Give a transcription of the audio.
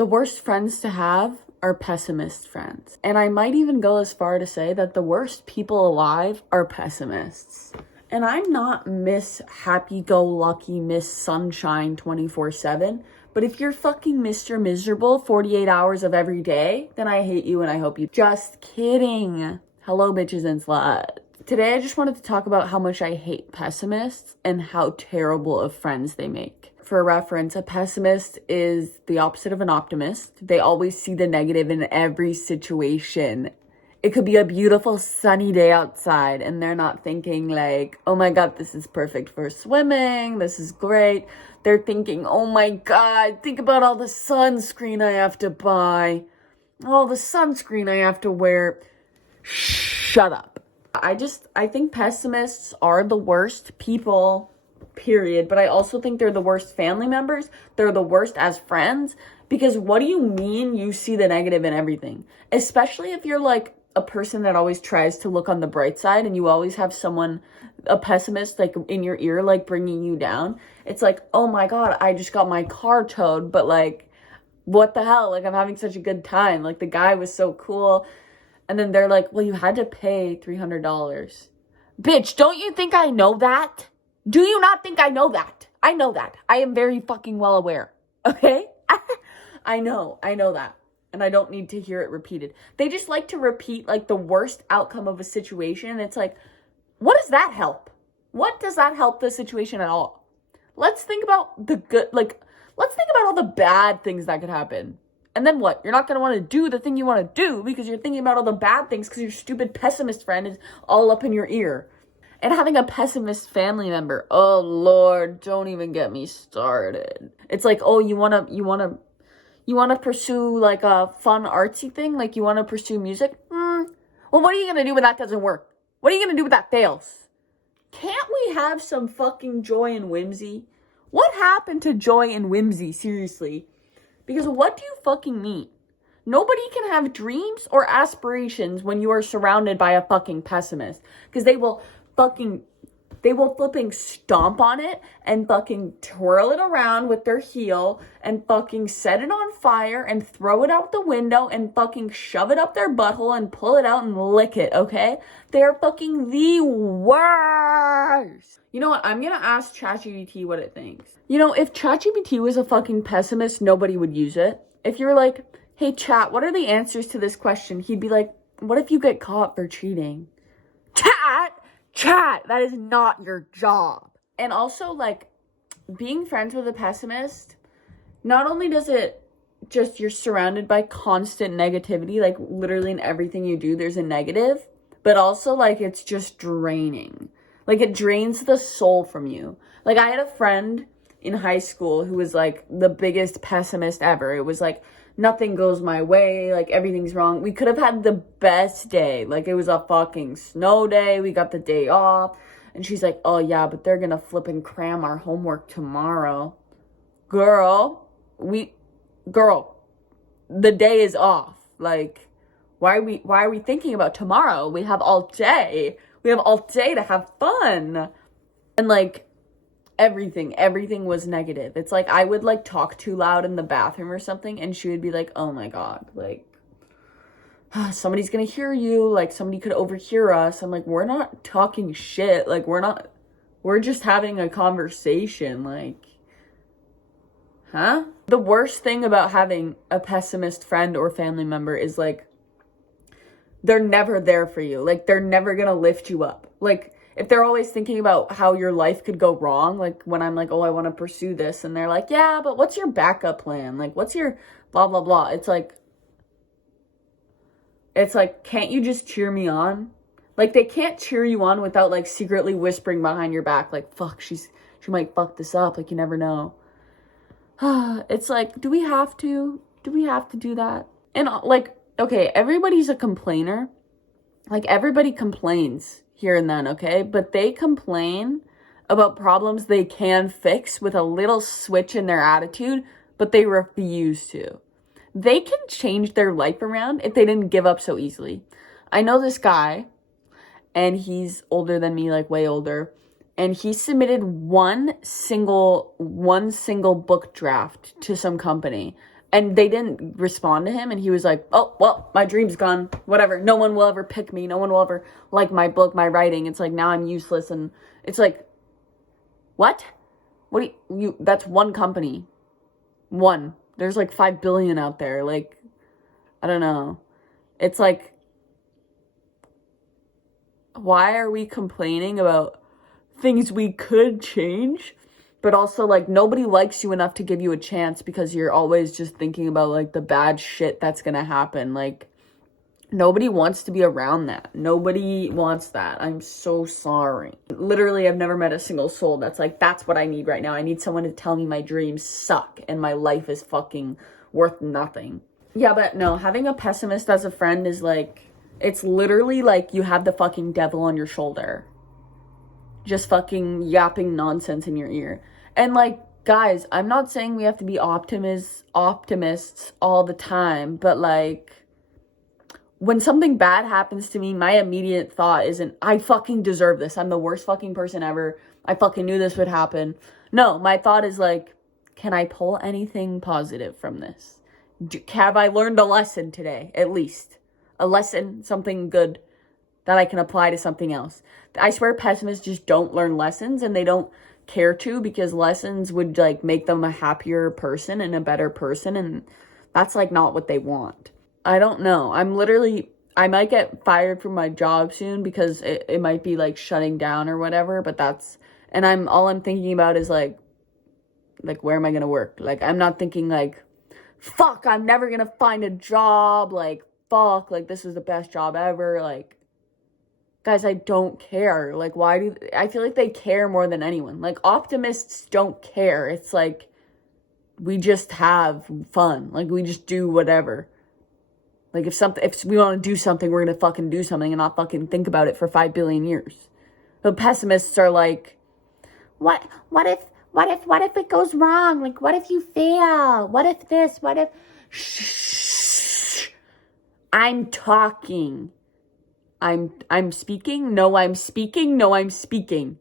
The worst friends to have are pessimist friends. And I might even go as far to say that the worst people alive are pessimists. And I'm not Miss Happy-Go-Lucky, Miss Sunshine 24/7. But if you're fucking Mr. Miserable 48 hours of every day, then I hate you and I hope you... Just kidding. Hello, bitches and sluts. Today, I just wanted to talk about how much I hate pessimists and how terrible of friends they make. For reference, a pessimist is the opposite of an optimist. They always see the negative in every situation. It could be a beautiful sunny day outside and they're not thinking like, oh my God, this is perfect for swimming. This is great. They're thinking, oh my God, think about all the sunscreen I have to buy. All the sunscreen I have to wear. Shut up. I think pessimists are the worst people, period. But I also think they're the worst family members. They're the worst as friends. Because what do you mean you see the negative in everything? Especially if you're like a person that always tries to look on the bright side and you always have someone, a pessimist, like in your ear, like bringing you down. It's like, oh my God, I just got my car towed, but like, what the hell? Like, I'm having such a good time. Like, the guy was so cool. And then they're like, well, you had to pay $300. Bitch, don't you think I know that? Do you not think I know that? I know that. I am very fucking well aware. Okay? I know that. And I don't need to hear it repeated. They just like to repeat like the worst outcome of a situation. And it's like, what does that help? What does that help the situation at all? Let's think about the good, like, let's think about all the bad things that could happen. And then what? You're not going to want to do the thing you want to do because you're thinking about all the bad things because your stupid pessimist friend is all up in your ear. And having a pessimist family member, oh Lord, don't even get me started. It's like, oh, you want to pursue like a fun artsy thing? Like you want to pursue music? Well, what are you going to do when that doesn't work? What are you going to do when that fails? Can't we have some fucking joy and whimsy? What happened to joy and whimsy? Seriously. Because what do you fucking mean? Nobody can have dreams or aspirations when you are surrounded by a fucking pessimist. Because they will flipping stomp on it and fucking twirl it around with their heel and fucking set it on fire and throw it out the window and fucking shove it up their butthole and pull it out and lick it, okay? They're fucking the worst. You know what? I'm gonna ask ChatGPT what it thinks. You know, if ChatGPT was a fucking pessimist, nobody would use it. If you're like, hey chat, what are the answers to this question? He'd be like, what if you get caught for cheating? Chat, that is not your job. And also, like, being friends with a pessimist, not only does it just, you're surrounded by constant negativity, like, literally in everything you do, there's a negative, but also, like, it's just draining. Like, it drains the soul from you. Like, I had a friend in high school who was, like, the biggest pessimist ever. It was, like, nothing goes my way, like everything's wrong. We could have had the best day. Like it was a fucking snow day. We got the day off. And she's like, oh yeah, but they're gonna flip and cram our homework tomorrow. Girl, the day is off. Like, why are we thinking about tomorrow? We have all day. We have all day to have fun. And like, everything was negative. It's like I would like talk too loud in the bathroom or something and she would be like, oh my God, like somebody's gonna hear you, like somebody could overhear us. I'm like, we're not talking shit, like we're just having a conversation, like, huh? The worst thing about having a pessimist friend or family member is like they're never there for you. Like they're never gonna lift you up. Like if they're always thinking about how your life could go wrong, like when I'm like, oh, I want to pursue this. And they're like, yeah, but what's your backup plan? Like, what's your blah, blah, blah. It's like, can't you just cheer me on? Like, they can't cheer you on without like secretly whispering behind your back. Like, fuck, she might fuck this up. Like, you never know. It's like, do we have to do that? And like, okay, everybody's a complainer. Like, everybody complains here and then, okay? But they complain about problems they can fix with a little switch in their attitude, but they refuse to. They can change their life around if they didn't give up so easily. I know this guy, and he's older than me, like way older, and he submitted one single book draft to some company, And they didn't respond to him, and he was like, oh, well, my dream's gone, whatever, no one will ever pick me, no one will ever like my book, my writing, it's like, now I'm useless. And it's like, what do you that's one company, one, there's like 5 billion out there, like, I don't know, it's like, why are we complaining about things we could change? But also, like, nobody likes you enough to give you a chance because you're always just thinking about, like, the bad shit that's gonna happen. Like, nobody wants to be around that. Nobody wants that. I'm so sorry. Literally, I've never met a single soul that's like, that's what I need right now. I need someone to tell me my dreams suck and my life is fucking worth nothing. Yeah, but no, having a pessimist as a friend is like, it's literally like you have the fucking devil on your shoulder, just fucking yapping nonsense in your ear. And like, guys, I'm not saying we have to be optimists all the time, but like, when something bad happens to me, my immediate thought isn't, I fucking deserve this, I'm the worst fucking person ever, I fucking knew this would happen. No, my thought is like, can I pull anything positive from this? Have I learned a lesson today? At least a lesson, something good that I can apply to something else. I swear pessimists just don't learn lessons, and they don't care to, because lessons would like make them a happier person and a better person, and that's like not what they want. I don't know. I might get fired from my job soon because it might be like shutting down or whatever, but all I'm thinking about is like where am I gonna work? Like, I'm not thinking like, fuck, I'm never gonna find a job, like, fuck, like, this is the best job ever, like, guys, I don't care. Like, I feel like they care more than anyone. Like, optimists don't care. It's like, we just have fun. Like, we just do whatever. Like, if we want to do something, we're gonna fucking do something and not fucking think about it for 5 billion years. The pessimists are like, what if it goes wrong? Like, what if you fail? What if this? What if... Shh. I'm talking. I'm speaking. No, I'm speaking. No, I'm speaking.